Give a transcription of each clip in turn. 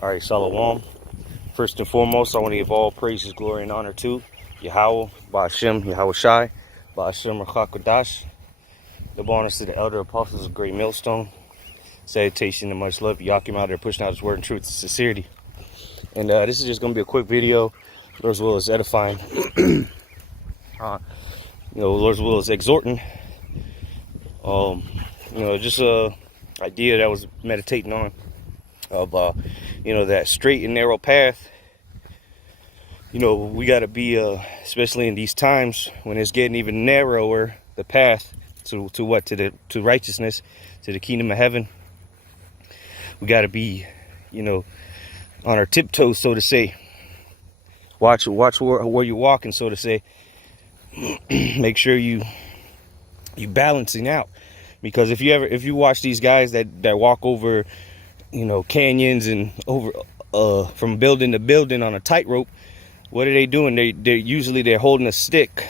All right, Shalom. First and foremost, I want to give all praises, glory, and honor to Yahweh, Ba'ashem, Yahweh Shai, Ba'ashem, Rachakodash. Double honors to the elder apostles of Great Millstone. Salutation and much love. Yakim out there pushing out his word and truth and sincerity. And this is just going to be a quick video. Lord's will is edifying. Lord's will is exhorting. Just a idea that I was meditating on of, that straight and narrow path. We got to be, especially in these times when it's getting even narrower, the path to righteousness, to the kingdom of heaven. We got to be, on our tiptoes, so to say. Watch where you're walking, so to say. Make sure you balancing out, because if you watch these guys that walk over, canyons and over from building to building on a tightrope, what are they doing? They're holding a stick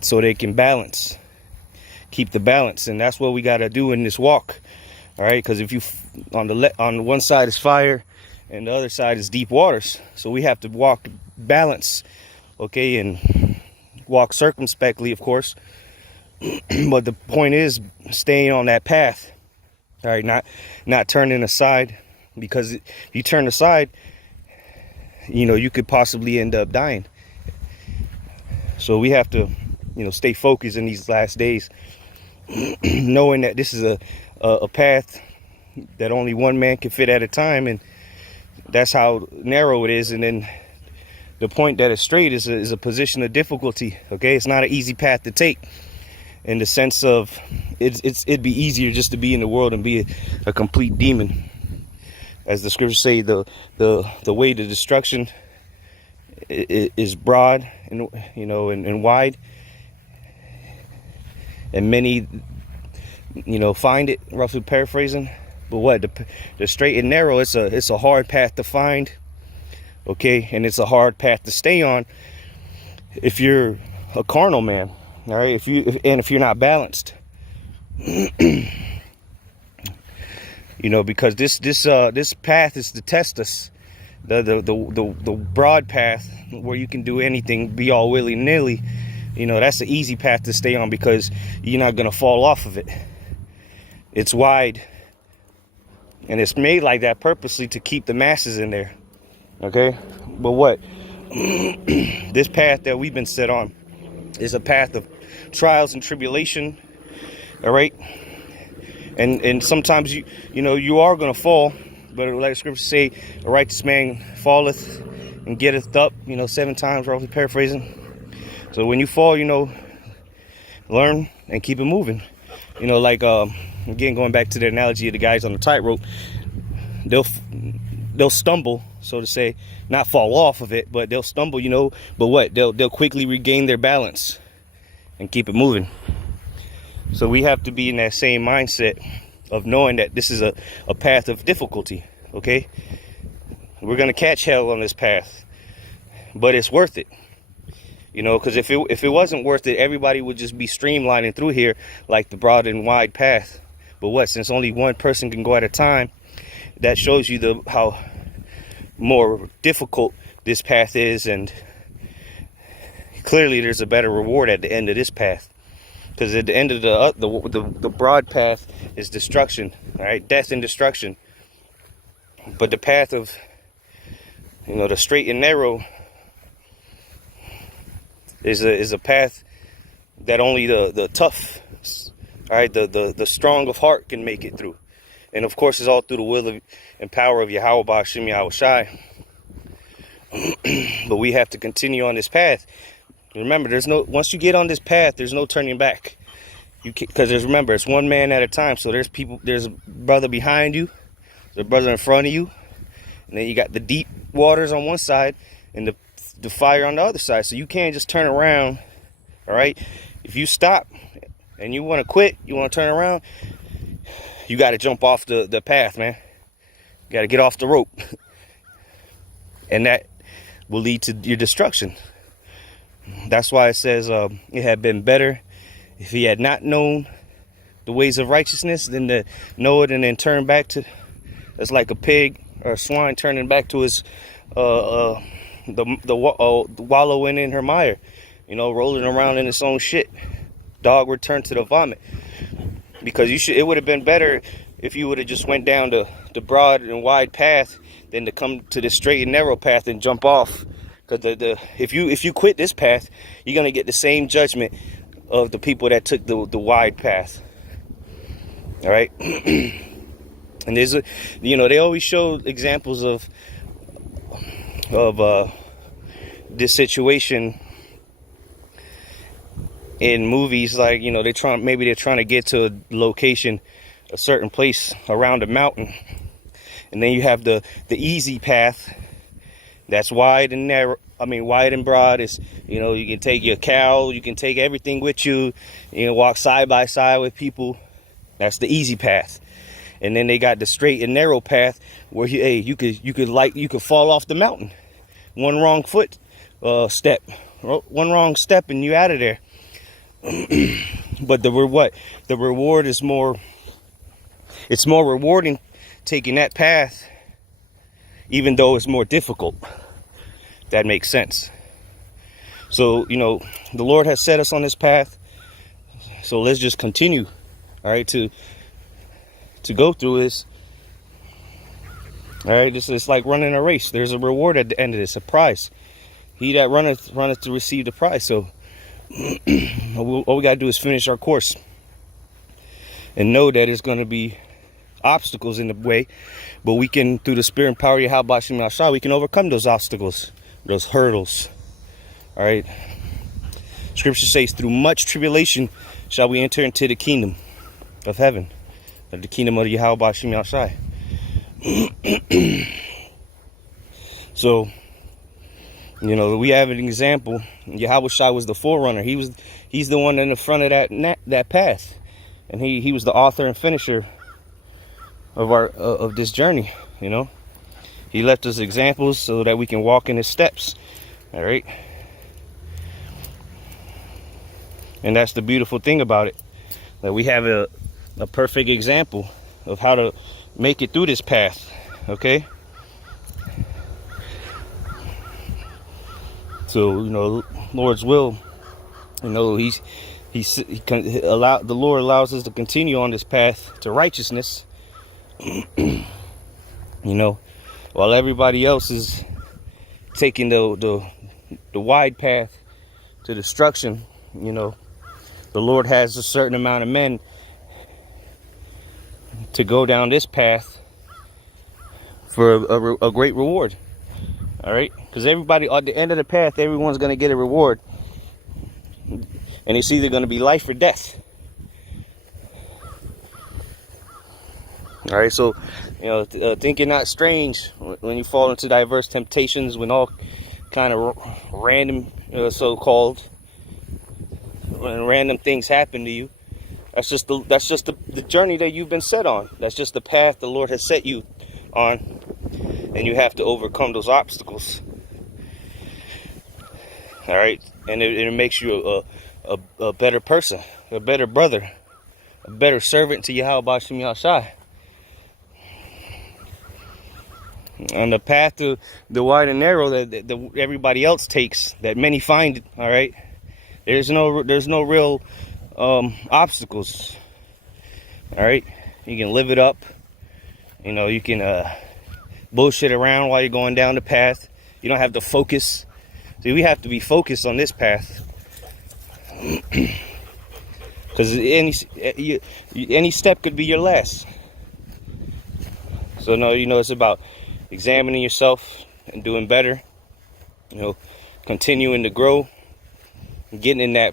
so they can balance, keep the balance, and that's what we got to do in this walk. All right, because if you on one side is fire and the other side is deep waters, so we have to walk balance, okay, and walk circumspectly, of course. But the point is staying on that path. All right, not turning aside, because if you turn aside, you could possibly end up dying. So we have to, stay focused in these last days, knowing that this is a path that only one man can fit at a time, and that's how narrow it is. And then the point that it's straight is a position of difficulty. Okay, it's not an easy path to take, in the sense of it'd be easier just to be in the world and be a complete demon. As the scriptures say, the way to destruction is broad and and wide, and many find it, roughly paraphrasing. But what the straight and narrow, it's a hard path to find, okay, and it's a hard path to stay on if you're a carnal man. All right, if you're not balanced, because this path is to test us. The broad path where you can do anything, be all willy-nilly, that's the easy path to stay on, because you're not gonna fall off of it. It's wide, and it's made like that purposely to keep the masses in there. Okay, but what this path that we've been set on is a path of trials and tribulation. All right, and sometimes you are gonna fall, but like the scriptures say, a righteous man falleth and getteth up 7 times, roughly paraphrasing. So when you fall, learn and keep it moving. Again, going back to the analogy of the guys on the tightrope, they'll stumble, so to say, not fall off of it, but they'll stumble, but what, they'll quickly regain their balance and keep it moving. So we have to be in that same mindset of knowing that this is a path of difficulty. Okay, we're gonna catch hell on this path, but it's worth it. Because if it wasn't worth it, everybody would just be streamlining through here like the broad and wide path. But what, since only one person can go at a time, that shows you how more difficult this path is, and clearly there's a better reward at the end of this path. Because at the end of the broad path is destruction, all right, death and destruction. But the path of the straight and narrow is a path that only the tough, all right, the strong of heart can make it through. And of course, it's all through the will and power of Yahweh Ba'ashem, Yahweh Shai. But we have to continue on this path. Remember, once you get on this path, there's no turning back. Because remember, it's one man at a time. So there's a brother behind you, there's a brother in front of you, and then you got the deep waters on one side and the fire on the other side. So you can't just turn around. All right, if you stop and you want to quit, you want to turn around, you got to jump off the path, man. You got to get off the rope, and that will lead to your destruction. That's why it says it had been better if he had not known the ways of righteousness than to know it and then turn back to It's like a pig or a swine turning back to his wallowing in her mire, you know, rolling around in its own shit. Dog returned to the vomit. Because it would have been better if you would have just went down the broad and wide path than to come to the straight and narrow path and jump off. Because if you quit this path, you're gonna get the same judgment of the people that took the wide path. All right. And there's they always show examples of this situation in movies, like, you know, they're trying to get to a location, a certain place around a mountain, and then you have the easy path that's wide and narrow. I mean, wide and broad. Is, you know, you can take your cow, you can take everything with you, you know, walk side by side with people. That's the easy path. And then they got the straight and narrow path where you could fall off the mountain. One wrong step, one wrong step, and you out of there. But the reward is more. It's more rewarding taking that path, even though it's more difficult. That makes sense. So, you know, the Lord has set us on this path. So let's just continue, all right, to go through this. All right, it's like running a race. There's a reward at the end of this, a prize. He that runneth to receive the prize. So all we got to do is finish our course and know that there's going to be obstacles in the way, but we can, through the spirit and power of Yahweh Shem Yahshua, we can overcome those obstacles, those hurdles. All right. Scripture says, through much tribulation shall we enter into the kingdom of heaven, or the kingdom of Yahweh Shem Yahshua. So, you know, we have an example. Yahweh Shai was the forerunner. He's the one in the front of that path, and he was the author and finisher of this journey. You know, he left us examples so that we can walk in his steps. All right, and that's the beautiful thing about it, that we have a perfect example of how to make it through this path. Okay. So, you know, Lord's will, you know, the Lord allows us to continue on this path to righteousness, you know, while everybody else is taking the wide path to destruction. You know, the Lord has a certain amount of men to go down this path for a great reward. All right, because everybody at the end of the path, everyone's going to get a reward, and it's either going to be life or death. All right, so, you know, think it not strange when you fall into diverse temptations, when all kind of random, so-called, when random things happen to you. That's just the journey that you've been set on. That's just the path the Lord has set you on. And you have to overcome those obstacles. All right, and it makes you a better person, a better brother, a better servant to Yahweh Shem Yahshua. On the path to the wide and narrow that everybody else takes, that many find. All right, there's no real obstacles. All right, you can live it up. You know, you can bullshit around while you're going down the path. You don't have to focus. See, we have to be focused on this path, because any step could be your last. So no, you know, it's about examining yourself and doing better. You know, continuing to grow, being in the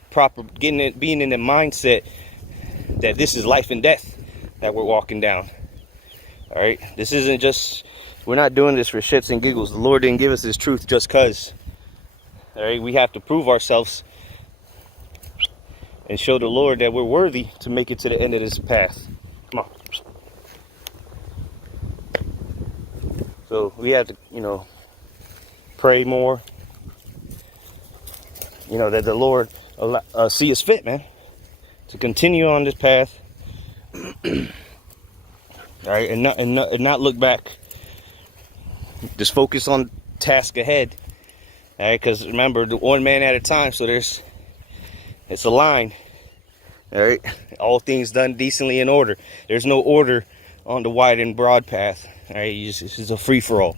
mindset that this is life and death that we're walking down. All right, this isn't just. We're not doing this for shits and giggles. The Lord didn't give us this truth just because. All right, we have to prove ourselves and show the Lord that we're worthy to make it to the end of this path. Come on. So we have to, you know, pray more. You know, that the Lord see us fit, man, to continue on this path. All right, and not look back. Just focus on task ahead. All right, because remember, the one man at a time. So it's a line. All right, all things done decently in order. There's no order on the wide and broad path. All right, it's a free for all,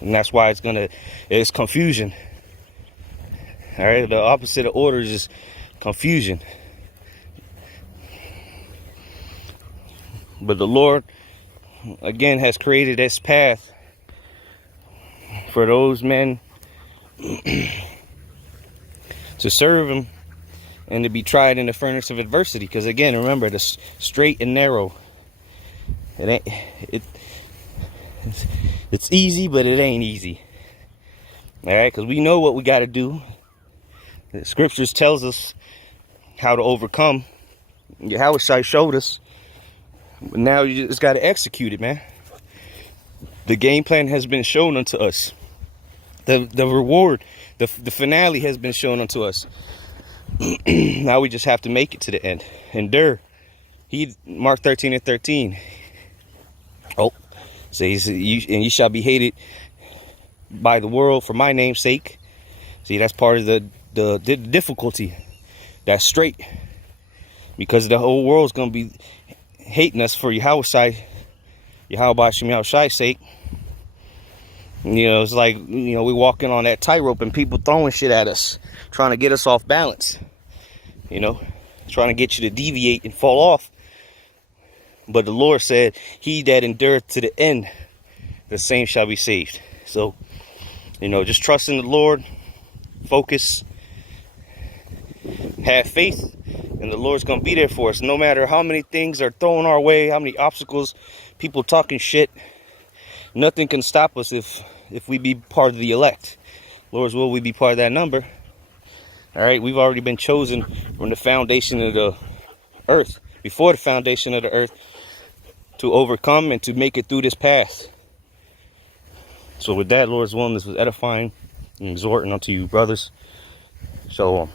and that's why it's confusion. All right, the opposite of order is just confusion. But the Lord, again, has created this path for those men to serve Him and to be tried in the furnace of adversity. Because again, remember, it's straight and narrow. It's easy, but it ain't easy. All right, because we know what we got to do. The scriptures tells us how to overcome. Yahweh showed us. But now you just got to execute it, man. The game plan has been shown unto us. The reward, the finale has been shown unto us. Now we just have to make it to the end. Endure. Mark 13:13. Oh, says, and you shall be hated by the world for my name's sake. See, that's part of the difficulty. That's straight. Because the whole world's going to be hating us for Yahweh's sake. You know, it's like, you know, we walking on that tightrope and people throwing shit at us, trying to get us off balance. You know, trying to get you to deviate and fall off. But the Lord said, he that endureth to the end, the same shall be saved. So, you know, just trust in the Lord, focus, have faith, and the Lord's going to be there for us. No matter how many things are thrown our way, how many obstacles, people talking shit, nothing can stop us if we be part of the elect. Lord's will, we be part of that number. All right, we've already been chosen from the foundation of the earth, before the foundation of the earth, to overcome and to make it through this path. So with that, Lord's willing, this was edifying and exhorting unto you, brothers. Shalom.